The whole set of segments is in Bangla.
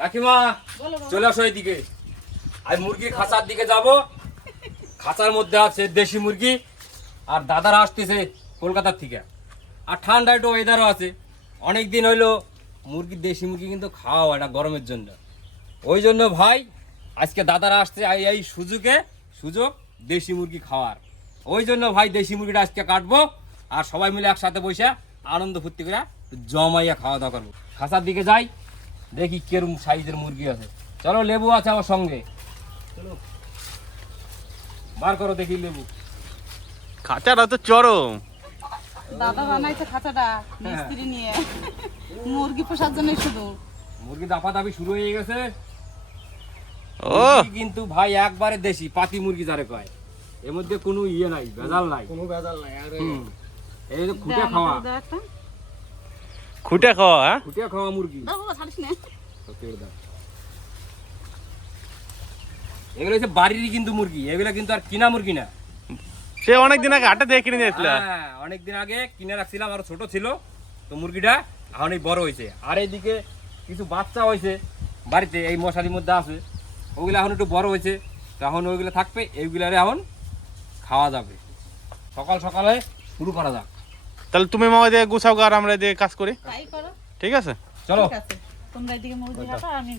কাকিমা চলে আসো এইদিকে আর মুরগি খাঁচার দিকে যাব। খাঁচার মধ্যে আছে দেশি মুরগি আর দাদারা আসতেছে কলকাতার থেকে। আর ঠান্ডা একটু ওয়েদারও আছে। অনেক দিন হইল মুরগি দেশি মুরগি কিন্তু খাওয়া হয় না গরমের জন্য। ওই জন্য ভাই আজকে দাদারা আসছে এই- এই সুযোগে সুযোগ দেশি মুরগি খাওয়ার। ওই জন্য ভাই দেশি মুরগিটা আজকে কাটবো আর সবাই মিলে একসাথে বসে আনন্দ ফুর্তি করে জমাইয়া খাওয়া দাওয়া করব। খাঁচার দিকে যাই। দেখি কেরম সাইজের মুরগি আছে। চলো লেবু আছে আমার সঙ্গে। চলো। বার করো দেখি লেবু। খাঁচাটা তো চরম। দাদা বানাইছে খাঁচাটা মিস্ত্রি নিয়ে। মুরগি পোষার জন্য শুধু। মুরগি দাপা দাপি শুরু হয়ে গেছে। ও। কিন্তু ভাই একবারে দেশি পাতি মুরগি যারে কয়। এর মধ্যে কোনো ইয়ে নাই ভেজাল নাই। কোনো ভেজাল নাই আর। এই খুঁটে খাওয়া। খুঁটে খাওয়া হ্যাঁ? খুঁটে খাওয়া মুরগি। দাও বাবা, ছাড়িস না। এগুলো হচ্ছে বাড়িরই কিন্তু মুরগি এগুলো কিন্তু আর কিনা মুরগি না। সে অনেকদিন আগে হাটে দিয়ে কিনে দিয়েছিল হ্যাঁ অনেকদিন আগে কিনে রাখছিলাম আরও ছোট ছিল। তো মুরগিটা এখন এই বড় হয়েছে। আর এইদিকে কিছু বাচ্চা হয়েছে বাড়িতে এই মশারির মধ্যে আছে। ওগুলো এখন একটু বড় হয়েছে। তো এখন ওইগুলো থাকবে এইগুলারে এখন খাওয়া যাবে। সকাল সকালে শুরু করা যাক। তাহলে তুমি মামা দিয়ে গুছাও গা আর আমরা দিয়ে কাজ করি। তাই করো। ঠিক আছে? চলো। ঠিক আছে। তোমরা এদিকে মুরগি হাঁটো আমি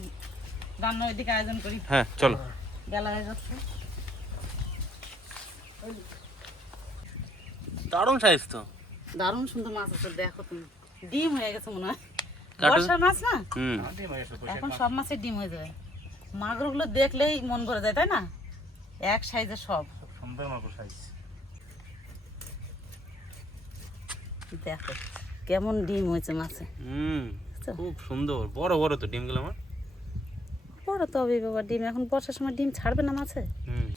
রান্নার এদিকে আয়োজন করি। হ্যাঁ চলো। বেলা হয়ে যাচ্ছে। দারুণ সাইজ তো। দারুণ সুন্দর মাছ আছে দেখো তুমি। ডিম হয়ে গেছে মনে হয়। কাটো। বর্ষার মাছ না? এখন সব মাছের ডিম হয়ে যায় মাগুরগুলো দেখলেই মন ভরে যায় তাই না? এক সাইজের সব। দেখো কেমন ডিম হয়েছে মাছে। হুম? খুব সুন্দর। বড় বড় তো ডিমগুলো আমার। বড় তো হবে বাবা ডিম। এখন বর্ষার সময় ডিম ছাড়বে না মাছে? হুম।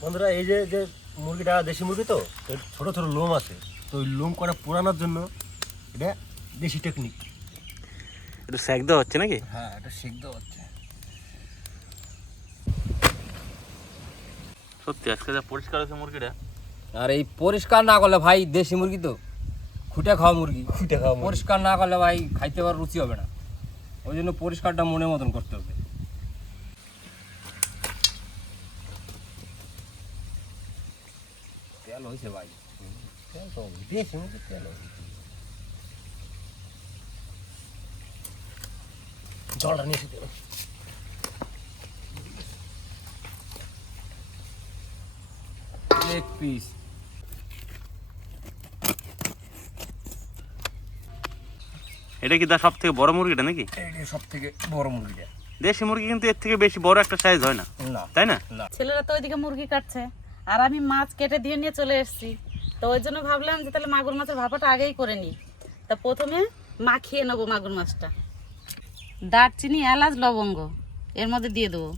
বন্ধুরা এই যে যে মুরগিটা দেশি মুরগি তো ছোট ছোট লোম আছে। তো ওই লোম করা পোড়ানোর জন্য এটা দেশি টেকনিক একটু সেক দেওয়া হচ্ছে নাকি? হ্যাঁ এটা সিদ্ধ হচ্ছে। সত্যি আজকে যা পরিষ্কার হয়েছে মুরগিটা আর এই পরিষ্কার না করলে ভাই দেশি মুরগি তো খুঁটে খাওয়া মুরগি। খুঁটে খাওয়া পরিষ্কার না করলে ভাই খাইতে পার রুচি হবে না। ওই জন্য পরিষ্কারটা মনের মতন করতে হবে। তেল হয়েছে ভাই। তেল তো দেশি মুরগি তেল হবে। জলটা নিয়ে এসে এক পিস এটা কি দা সব থেকে বড় মুরগিটা নাকি? এইটা সব থেকে বড় মুরগিটা। দেশি মুরগি কিন্তু এর থেকে বেশি বড় একটা সাইজ হয় না। না। তাই না? না। ছেলেরা তো ওইদিকে মুরগি কাটছে। আর আমি মাছ কেটে দিয়ে নিয়ে চলে এসেছি। তো ওই জন্য ভাবলাম যে তাহলে মাগুর মাছের ভাপাটা আগেই করে নিই। তা প্রথমে মাখিয়ে নেব মাগুর মাছটা। দারচিনি এলাচ লবঙ্গ। এর মধ্যে দিয়ে দেবো।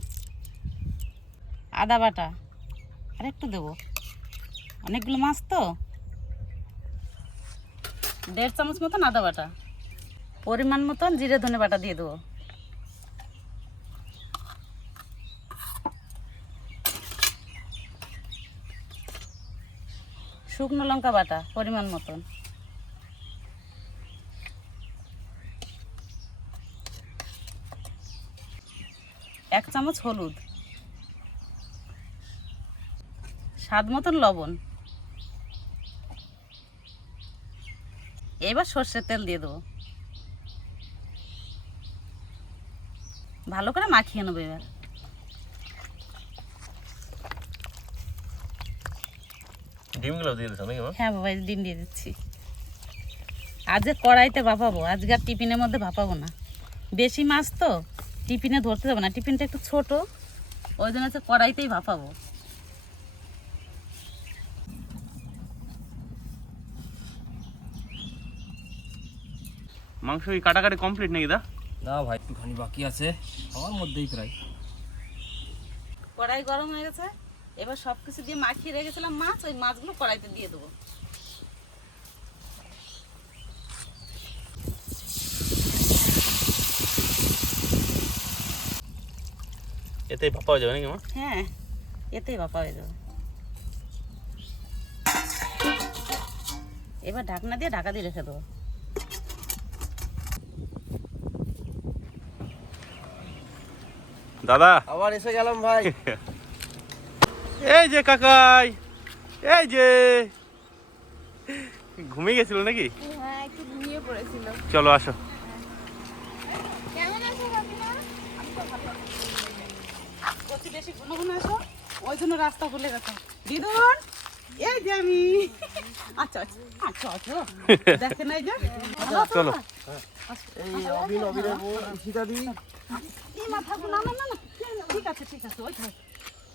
আদা বাটা। আর একটু দেবো। অনেকগুলো মাছ তো? দেড় চামচ মতন আদা বাটা। পরিমাণ মতন জিরে ধনে বাটা দিয়ে দেবো। শুকনো লঙ্কা বাটা, পরিমাণ মতন। এক চামচ হলুদ। স্বাদ মতন লবণ। এবার সর্ষের তেল দিয়ে দেবো। ভালো করে মাখিয়ে নেব এবার। ডিমগুলো দিয়ে দিচ্ছ নাকি হ্যাঁ বাবা ডিম দিয়ে দিচ্ছি। আজকে কড়াইতে ভাপাবো আজকে আর টিফিনের মধ্যে ভাপাবো না। বেশি মাছ তো টিফিনে ধরতে যাব না টিফিনটা একটু ছোট ওই জন্য হচ্ছে কড়াইতেই ভাপাবো। মাংস কাটাকাটি কমপ্লিট নাকি দা? না ভাই একটুখানি বাকি আছে। আমার মধ্যেই প্রায়। কড়াই গরম হয়ে গেছে। এবার সব কিছু দিয়ে মাখিয়ে রেখেছিলাম মাছ ওই মাছগুলো কড়াইতে দিয়ে দেবো। এতেই ভাপা হয়ে যাবে নাকি মা? হ্যাঁ এতেই ভাপা হয়ে যাবে। এবার ঢাকনা দিয়ে ঢাকা দিয়ে রেখে দেবো। দাদা। আবার এসে গেলাম ভাই। এই যে কাকাই এই যে। ঘুমিয়ে গেছিল নাকি? হ্যাঁ ঘুমিয়ে পড়েছিল। চলো আসো। বেশি ওই জন্য রাস্তা ভুলে গেছে। দিদুন এই যে আমি। আচ্ছা আচ্ছা আচ্ছা আচ্ছা। যে? চলো। এই অবিন এই মাথা না না না না ঠিক আছে ঠিক আছে ওই থাক।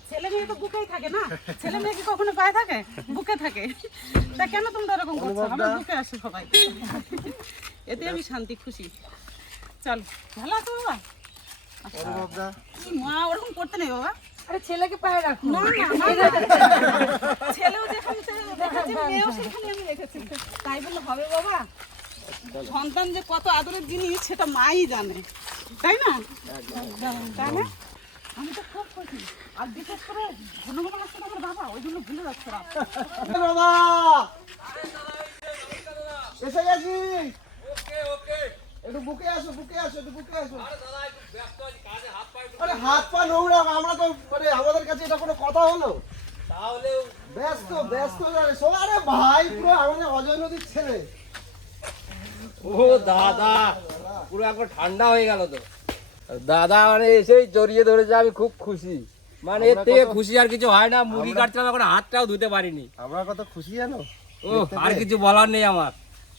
ছেলে মেয়ে তো বুকেই থাকে না ছেলে মেয়ে কি কখনো পায়ে থাকে বুকে থাকে তা কেন তোমরা এরকম করছ আমার বুকে আসে সবাই এতে আমি শান্তি খুশি চল ভালো আছো বাবা মা ওরকম করতে নেই বাবা আরে ছেলেকে পায়ে রাখো না না। ছেলেও যেখানে দেখেছি মেয়েও সেখানে আমি রেখেছি তাই বললে হবে বাবা সন্তান যে কত আদরের জিনিস সেটা মাই জানে তাই না? তাই না? আমি তো খুব খুশি। আর বিশেষ করে ঘন ঘন আসছে আমার বাবা ওই জন্য ভুলে যাচ্ছে। বাবা! এসে গেছি। ওকে ওকে একটু বুকে আসো বুকে আসো একটু বুকে আসো। আরে দাদা একটু ব্যস্ত আছি কাজে হাত পা নোংরা আমরা তো মানে আমাদের কাছে এটা কোনো কথা হলো? তাহলে ব্যস্ত ব্যস্ত আরে ভাই পুরো আমাদের অজয় নদীর ছেলে। ও দাদা পুরো একবার ঠান্ডা হয়ে গেল তো। দাদা মানে এসেই জড়িয়ে ধরেছে আমি খুব খুশি। মানে এর থেকে খুশি আর কিছু হয় না মুরগি কাটছিলাম এখন হাতটাও ধুতে পারিনি। আমরা কত খুশি জানো? ও আর কিছু বলার নেই আমার।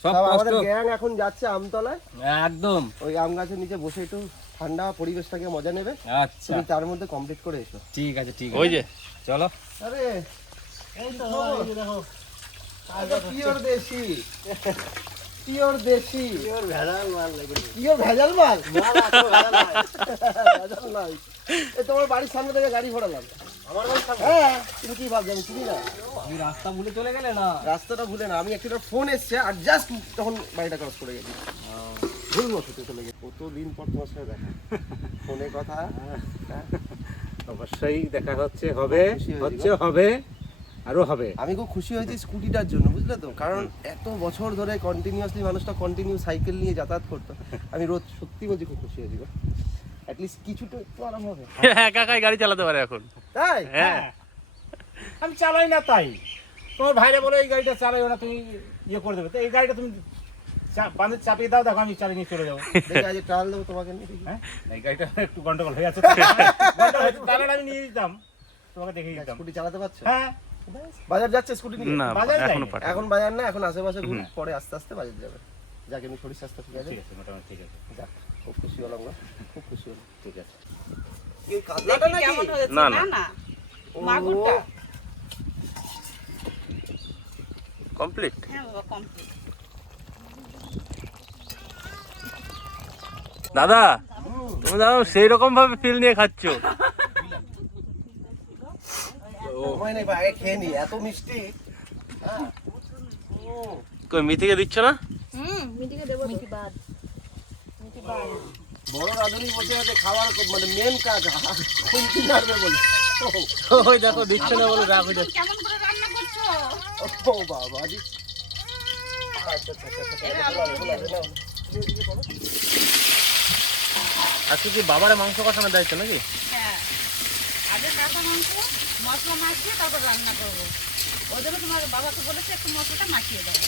সব কষ্ট। গ্যাং এখন যাচ্ছে আমতলায়। একদম। ওই আম গাছের নিচে বসে একটু ঠান্ডা পরিবেশটাকে মজা নেবে। আচ্ছা। তুমি তার মধ্যে কমপ্লিট করে এসো। ঠিক আছে ঠিক ওই আছে। যে। চলো। আরে এই তো দেখো। পিওর দেশি? পিওর দেশি। পিওর ভেজাল মাল লাগে পিওর ভেজাল মাল? ভেজাল নাই এই তোমার বাড়ির সামনে থেকে গাড়ি ঘোরালাম। আমার বাড়ির সামনে? হ্যাঁ তুমি কি ভাবছ আমি চিনি না? তুমি রাস্তা ভুলে চলে গেলে না। রাস্তাটা ভুলে না আমি একটা ফোন এসছে আর জাস্ট তখন বাড়িটা ক্রস করে গেছি। ভুল মতো চলে গেছি। কতদিন পর তোমার সাথে দেখা? ফোনে কথা। হ্যাঁ। অবশ্যই দেখা হচ্ছে হবে হচ্ছে হবে। আরও হবে। আমি খুব খুশি হয়েছি স্কুটিটার জন্য বুঝলে তো? কারণ এত বছর ধরে কন্টিনিউয়াসলি মানুষটা কন্টিনিউ সাইকেল নিয়ে যাতায়াত করতো। আমি রোজ সত্যি বলছি খুব খুশি হয়েছি গো। অ্যাটলিস্ট কিছুটা একটু আরাম হবে। হ্যাঁ কাকাই গাড়ি চালাতে পারে এখন। তাই? হ্যাঁ। আমি চালাই না তাই। তোমার ভাইরে বলে এই গাড়িটা চালাইও না তুমি ইয়ে করে দেবে। তো এই গাড়িটা তুমি চা- বাঁধে চাপিয়ে দাও দেখো আমি চালিয়ে নিয়ে চলে যাব। দেখি আজ ট্রায়াল দেবো তোমাকে নিয়ে। হ্যাঁ? এই গাড়িটা একটু গন্ডগোল হয়ে আছে। তাহলে আমি নিয়ে দিতাম তোমাকে দেখে দিতাম। স্কুটি চালাতে পারছ? হ্যাঁ। বাজার যাচ্ছে স্কুটি নিয়ে? না বাজার এখনও। এখন বাজার না এখন আশেপাশে ঘুরে পরে আস্তে আস্তে বাজার যাবে। যাকে আমি শরীর স্বাস্থ্য ঠিক আছে? ঠিক আছে মোটামুটি ঠিক আছে। যাক খুব খুশি হলাম গো খুব খুশি হলাম। ঠিক আছে। এই কাতলাটা দেখি নাকি? না, না না। না। মাগুরটা। কমপ্লিট? হ্যাঁ বাবা কমপ্লিট। দাদা তুমি দাদা সেই রকম ভাবে ফিল নিয়ে খাচ্ছ। সময় নেই ভাই আগে খেয়ে নি এত মিষ্টি। হ্যাঁ। উম। কই মিথিকে দিচ্ছ না? হুম মিটিকে দেবো মিটি বাদ। মিটি বাদ। বড় রাঁধুনি বসে আছে খাওয়ার মানে মেন কাজ খুলতি বলে? ওই দেখো দিচ্ছে না বলে রাখো কেমন করে রান্না করছ? ও বাবা জি আচ্ছা আচ্ছা আচ্ছা, আচ্ছা। আজকে কি বাবারে মাংস কষানোর দায়িত্ব নাকি? হ্যাঁ আগে কাঁচা মাংস মশলা মাখিয়ে তারপর রান্না করব। ওই জন্য তোমার বাবাকে বলেছে একটু মশলাটা মাখিয়ে দেবো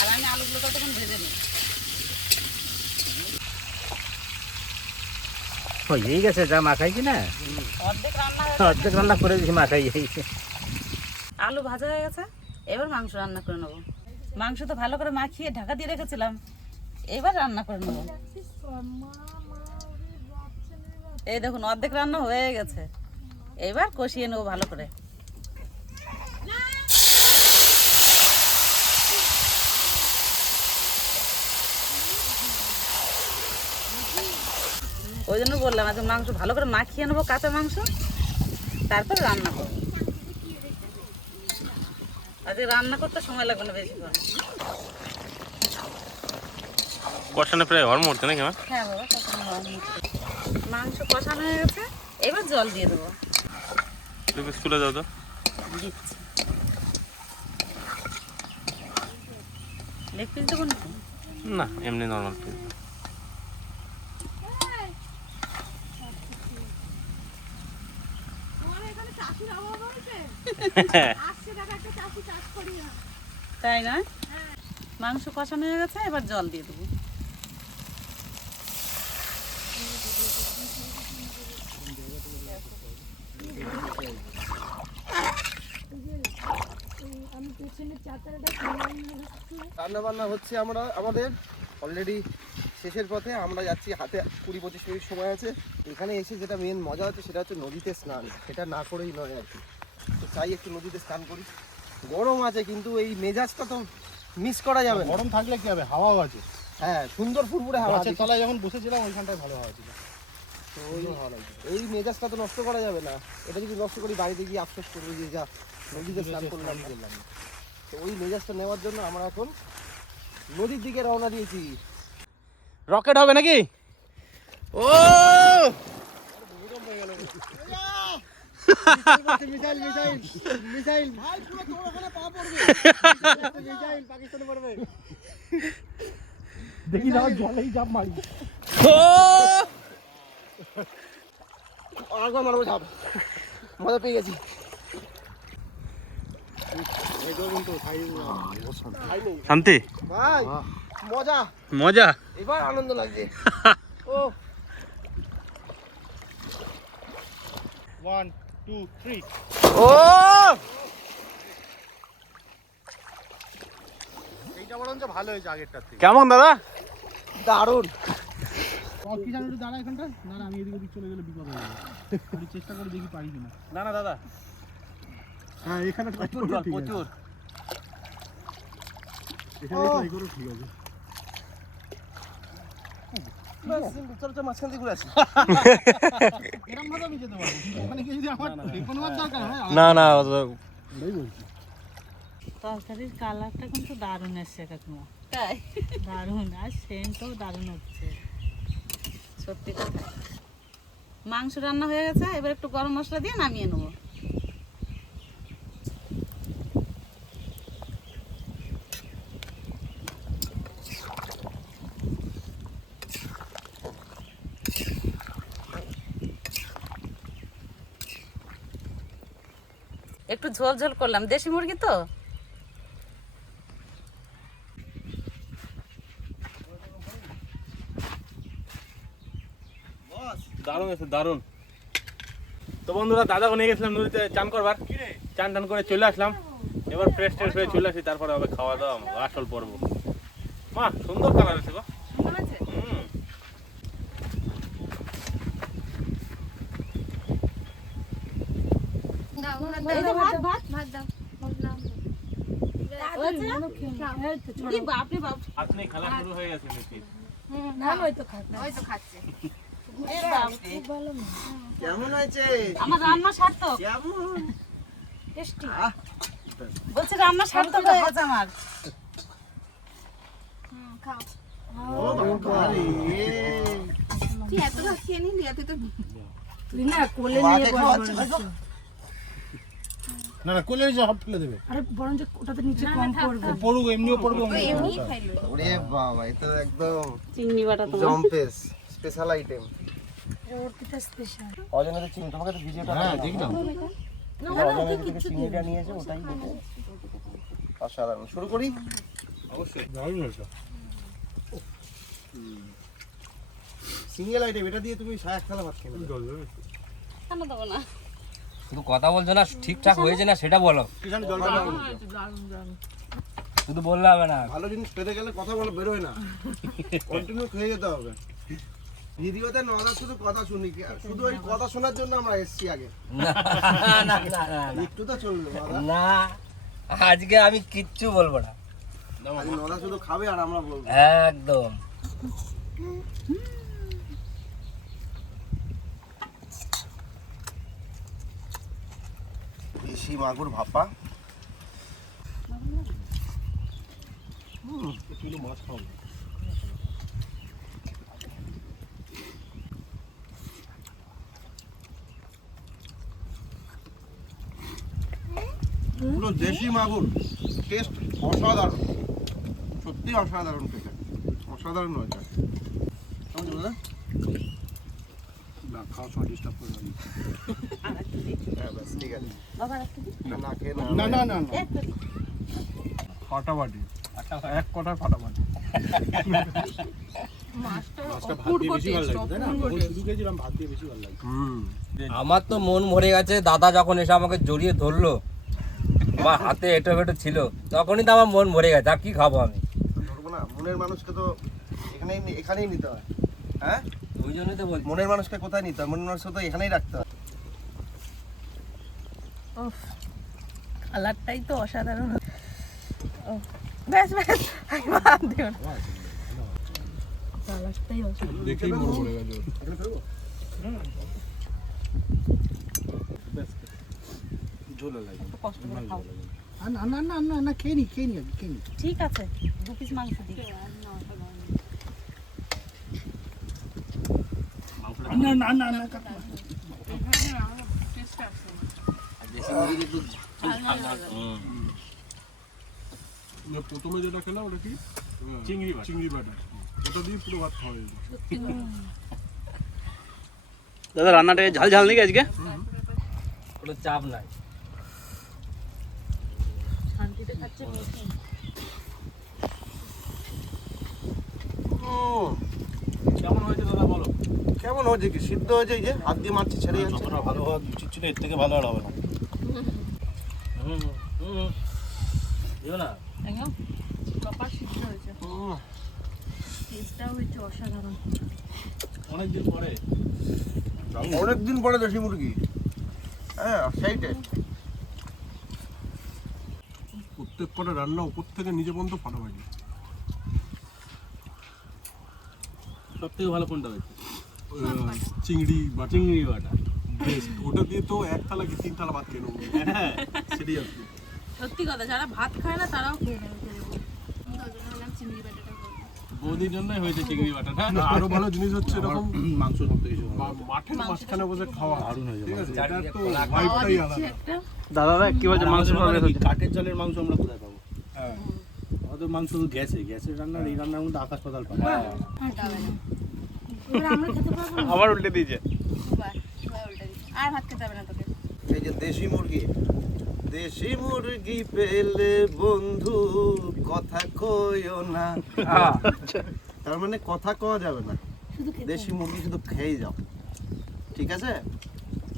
আর আমি আলুগুলো ততক্ষণ ভেজে নিই হয়েই গেছে যা মাখাই কি না? অর্ধেক রান্না অর্ধেক রান্না করে দিয়েছি মাখাই। আলু ভাজা হয়ে গেছে এবার মাংস রান্না করে নেব। মাংস তো ভালো করে মাখিয়ে ঢাকা দিয়ে রেখেছিলাম এবার রান্না করে নেব। এই দেখুন অর্ধেক রান্না হয়ে গেছে। এবার কষিয়ে নেব ভালো করে। ওই জন্য বললাম আজকে মাংস ভালো করে মাখিয়ে নেব কাঁচা মাংস তারপর রান্না করব। আজকে রান্না করতে সময় লাগবে না বেশি করে। কষানো প্রায় মরতে নাকি হ্যাঁ বাবা কষানো। মাংস কষানো হয়ে গেছে এবার জল দিয়ে দেবো। তুমি স্কুলে যাও তো। না এমনি নর্মাল তাই না? মাংস কষানো হয়ে গেছে এবার জল দিয়ে দেবো। রান্না বান্না হচ্ছে আমরা আমাদের অলরেডি শেষের পথে আমরা যাচ্ছি হাতে কুড়ি পঁচিশ মিনিট সময় আছে। এখানে এসে যেটা মেন মজা হচ্ছে সেটা হচ্ছে নদীতে স্নান সেটা না করেই নয় আর কি। তো চাই একটু নদীতে স্নান করি। গরম আছে কিন্তু এই মেজাজটা তো মিস করা যাবে গরম থাকলে কি হবে? হাওয়াও আছে। হ্যাঁ সুন্দর ফুরফুরে হাওয়া আছে তলায় যখন বসেছিলাম ওইখানটায় ভালো হাওয়া ছিল তো ওই এই মেজাজটা তো নষ্ট করা যাবে না। এটা যদি নষ্ট করি বাড়িতে গিয়ে আফসোস করব যে যা নদীতে স্নান করলাম। না। তো ওই মেজাজটা নেওয়ার জন্য আমরা এখন নদীর দিকে রওনা দিয়েছি। রকেট হবে নাকি? ও! দেখি যাও জলেই জাপ মারি। আরেকবার মারবো ঝাপ। মজা পেয়ে গেছি। শান্তি? ভাই মজা। মজা? এবার আনন্দ লাগছে। ও। ওয়ান টু থ্রি ও! এইটা বরঞ্চ ভালো হয়েছে আগেরটার থেকে। কেমন দাদা? দারুণ। কি জানো একটু দাঁড়া এখানটা না না আমি এদিক ওদিক চলে গেলে বিপদ হয়ে যাবে। চেষ্টা করে দেখি পারি কিনা। না না দাদা। হ্যাঁ এখানে প্রচুর জল প্রচুর। এখানে ট্রাই করো ঠিক আছে। হয় না না তরকারির কালারটা কিন্তু দারুণ এসছে কাকিমা তাই? দারুণ আর সেন্টও দারুণ হচ্ছে। সত্যি কথা। মাংস রান্না হয়ে গেছে এবার একটু গরম মশলা দিয়ে নামিয়ে নেব। ঝোল ঝোল করলাম। দেশি মুরগি তো? দারুণ আছে দারুণ। তো বন্ধুরা দাদা নিয়ে গেছিলাম নদীতে চান করবার। চান টান করে চলে আসলাম। এবার ফ্রেশ ট্রেশ হয়ে চলে আসি তারপরে হবে খাওয়া দাওয়া আসল পর্ব। মা সুন্দর কালার আছে গো হুম দাও ভাত দাও ভাত ভাত ভাত দাও ভাত দাও এই বাপরে বাপ আপনি খেলা শুরু হয়ে গেছে নাকি? ওই তো খাচ্ছে। এ বাপ। কেমন হয়েছে? আমার রান্না সার্থক। কেমন? টেস্টি। বলছি রান্না সার্থক হয়ে গেছে আমার। খাও। তুই এত খেয়ে নিলি এত তো মাকে খাওয়াচ্ছে দেখো। না না কোলে সব ফেলে দেবে। আরে পড়ুক এমনিও পড়বে এমনি খাইলো। ওরে বাবা এ তো একদম চিংড়ি বাটা তোমার। জম্পেস স্পেশাল আইটেম অজনে তো চিনি তোমাকে তো ভিডিওটা হ্যাঁ দেখলাম। অজনে থেকে চিনিটা নিয়েছে ওটাই দেখে। অসাধারণ। শুরু করি? অবশ্যই। দারুণ হয়েছে। সিঙ্গেল আইটেম এটা দিয়ে তুমি সায়া খেলা ভাত খেয়ে নেবে। কেন দেবো না? শুধু কথা বলছো না ঠিকঠাক হয়েছে না সেটা বলো। শুধু বললে হবে না। ভালো জিনিস পেতে গেলে কথা বলো বেরোয় না। কন্টিনিউ খেয়ে যেতে হবে। ভিডিওতে নজর শুধু কথা শুনি শুধু ওই কথা শোনার জন্য আমরা এসেছি আগে। না না না। একটু তো চলবে না আজকে আমি কিচ্ছু বলব না। নদা শুধু খাবে আর আমরা বলব। একদম। দেশি মাগুর ভাপা। পুরো দেশি মাগুর। টেস্ট অসাধারণ। সত্যি অসাধারণ খেতে। অসাধারণ হয়েছে কেমন ছিল দাদা? না খাওয়ার সময় ডিস্টার্ব করবে হ্যাঁ ব্যাস ঠিক আছে। না? খেয়ে না না না এক কটার আমার তো মন ভরে গেছে দাদা যখন এসে আমাকে জড়িয়ে ধরলো আমার হাতে এটো বেটো ছিল তখনই তো আমার মন ভরে গেছে আর কি খাব আমি? ধরবো না মনের মানুষকে তো এখানেই এখানেই নিতে হয়। হ্যাঁ? ওই জন্যই তো বলছি। মনের মানুষকে কোথায় নিতে হয়? মনের মানুষকে তো এখানেই রাখতে হয়। উফ, কালারটাই তো অসাধারণ। ও, ব্যাস ব্যাস আমি বাদ দিও না। কালারটাই অসাধারণ। দেখেই মন পড়ে গেছে ঝোলা লাগে। কষ্ট করে খাও। না না না না না খেয়ে নি খেয়ে নি আগে, খেয়ে নি ঠিক আছে দু পিস মাংস দিই। না না না না প্রথমে যেটা খেলাম ওটা কি? চিংড়ি চিংড়ি বাটা ওটা দিয়ে পুরো ভাত খাওয়া যায় দাদা রান্নাটাকে ঝাল ঝাল নাকি আজকে? কোনো চাপ নাই। শান্তিতে খাচ্ছে কেমন হয়েছে দাদা বলো? কেমন হয়েছে কি? সিদ্ধ হয়েছে এই যে হাত দিয়ে মারছি ছেড়ে যাচ্ছে। যতটা ভালো হওয়া উচিত ছিল এর থেকে ভালো আর হবে না। হুম হুম দিও না। একদম প্রপার সিদ্ধ হয়েছে। টেস্টটাও হয়েছে অসাধারণ। অনেকদিন পরে। অনেকদিন পরে দেশি মুরগি। হ্যাঁ সেই টেস্ট প্রত্যেক কটা রান্না উপর থেকে নিজে পর্যন্ত ফাটাফাটি। সব থেকে ভালো কোনটা হয়েছে? চিংড়ি বা চিংড়ি বাটা। বেস্ট ওটা দিয়ে তো এক থালা কি তিন থালা ভাত খেয়ে নেব? হ্যাঁ সেটাই আর সত্যি কথা যারা ভাত খায় না তারাও খেয়ে নেবে বৌদির জন্যই হয়েছে চিংড়ি বাটাটা। আরও ভালো জিনিস হচ্ছে এরকম মাংস সব থেকে মাঠের মাঝখানে বসে খাওয়া। দারুণ হয়ে যাবে। এটা তো ভাইবটাই আলাদা। দাদা দাদা কি বলছে মাংস কাঠের জলের মাংস আমরা কোথায় পাবো? হ্যাঁ। আমাদের মাংস গ্যাসে গ্যাসের রান্না আর এই রান্নার মধ্যে আকাশ পাতাল পাবো আবার উল্টে দিয়েছে। এবার, এবার উল্টে দিচ্ছি। আর ভাত খেতে হবে না তোকে। এই যে দেশি মুরগি দেশি মুরগি পেলে বন্ধু কথা কইও না। তার মানে কথা কওয়া যাবে না। দেশি মুরগি শুধু খেয়েই যাও। ঠিক আছে?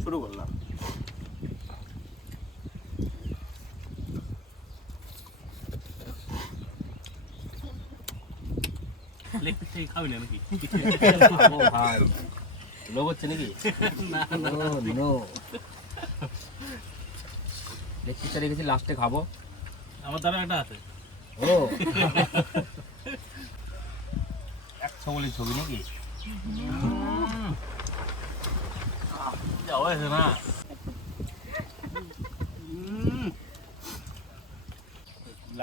শুরু করলাম। লেগ খাবি না নাকি ভাই লোভ হচ্ছে নাকি না নো লেগ পিসটা রেখেছি লাস্টে খাব আমার দ্বারা একটা আছে ও একশো বলি ছবি নাকি হয়েছে না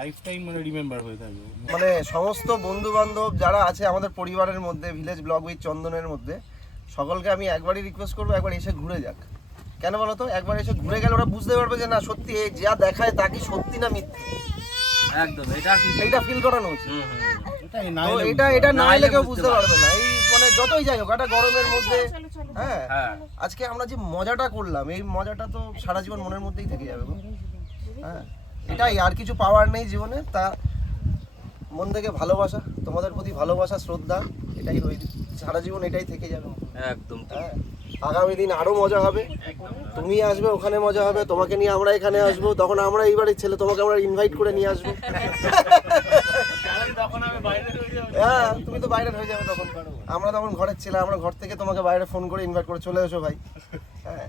লাইফ টাইম মানে রিমেম্বার হয়ে থাকবে। মানে সমস্ত বন্ধু বান্ধব যারা আছে আমাদের পরিবারের মধ্যে ভিলেজ ব্লগ উইথ চন্দনের মধ্যে সকলকে আমি একবারই রিকোয়েস্ট করব একবার এসে ঘুরে যাক। কেন বলো তো একবার এসে ঘুরে গেলে ওরা বুঝতে পারবে যে না সত্যি এই যা দেখায় তা কি সত্যি না মিথ্যে? একদম এটা সেইটা ফিল করানো উচিত। এটা এটা না এলে কেউ বুঝতে পারবে। না। এই মানে যতই যাই হোক একটা গরমের মধ্যে হ্যাঁ। হ্যাঁ। আজকে আমরা যে মজাটা করলাম এই মজাটা তো সারা জীবন মনের মধ্যেই থেকে যাবে গো। হ্যাঁ। এটাই আর কিছু পাওয়ার নেই জীবনে। তা মন থেকে ভালোবাসা তোমাদের প্রতি ভালোবাসা শ্রদ্ধা এটাই রয়ে সারা জীবন এটাই থেকে যাবে। একদম হ্যাঁ আগামী দিন আরও মজা হবে। তুমি আসবে ওখানে মজা হবে তোমাকে নিয়ে আমরা এখানে আসব তখন আমরা এই বাড়ির ছেলে তোমাকে আমরা ইনভাইট করে নিয়ে আসব। হ্যাঁ তুমি তো বাইরে হয়ে যাবে তখন। আমরা তখন ঘরের ছেলে আমরা ঘর থেকে তোমাকে বাইরে ফোন করে ইনভাইট করে চলে এসো ভাই। হ্যাঁ।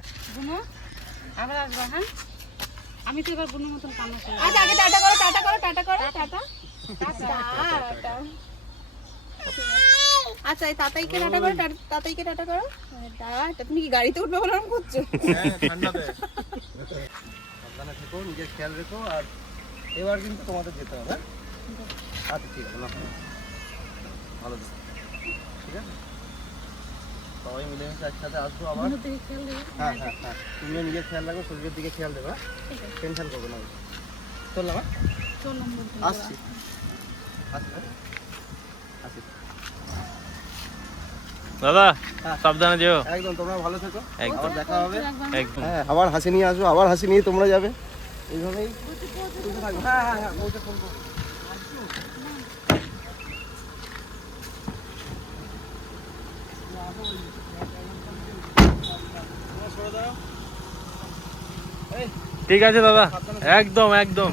আসবা হ্যাঁ? আমি তো এবার বুনুর মতন কান্না করি। আচ্ছা আগে টাটা করো টাটা করো টাটা করো। টাটা। টাটা আচ্ছা এই তাতাইকে টাটা করো তাতাইকে টাটা করো। টাটা তুমি কি গাড়িতে উঠবে বলে ওরকম করছ? হ্যাঁ ঠান্ডাতে সাবধানে থেকো নিজের খেয়াল রেখো আর এবার কিন্তু তোমাদের যেতে হবে হ্যাঁ? আচ্ছা ঠিক আছে ভালো থেকো। ঠিক আছে? সবাই মিলে মিশে একসাথে আসব আবার। হ্যাঁ হ্যাঁ হ্যাঁ। তুমিও নিজের খেয়াল রাখো শরীরের দিকে খেয়াল দেবে। টেনশন করবে না চললাম আসছি। আসছি দাদা হ্যাঁ। সাবধানে যেও। একদম তোমরা ভালো থেকো। একদম। দেখা হবে। হ্যাঁ আবার হাসি নিয়ে আসব আবার হাসি নিয়ে তোমরা যাবে। এইভাবেই হ্যাঁ হ্যাঁ হ্যাঁ ঠিক আছে দাদা। একদম একদম।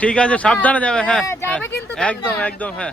ঠিক। আছে সাবধানে যাবে হ্যাঁ, হ্যাঁ। একদম একদম হ্যাঁ।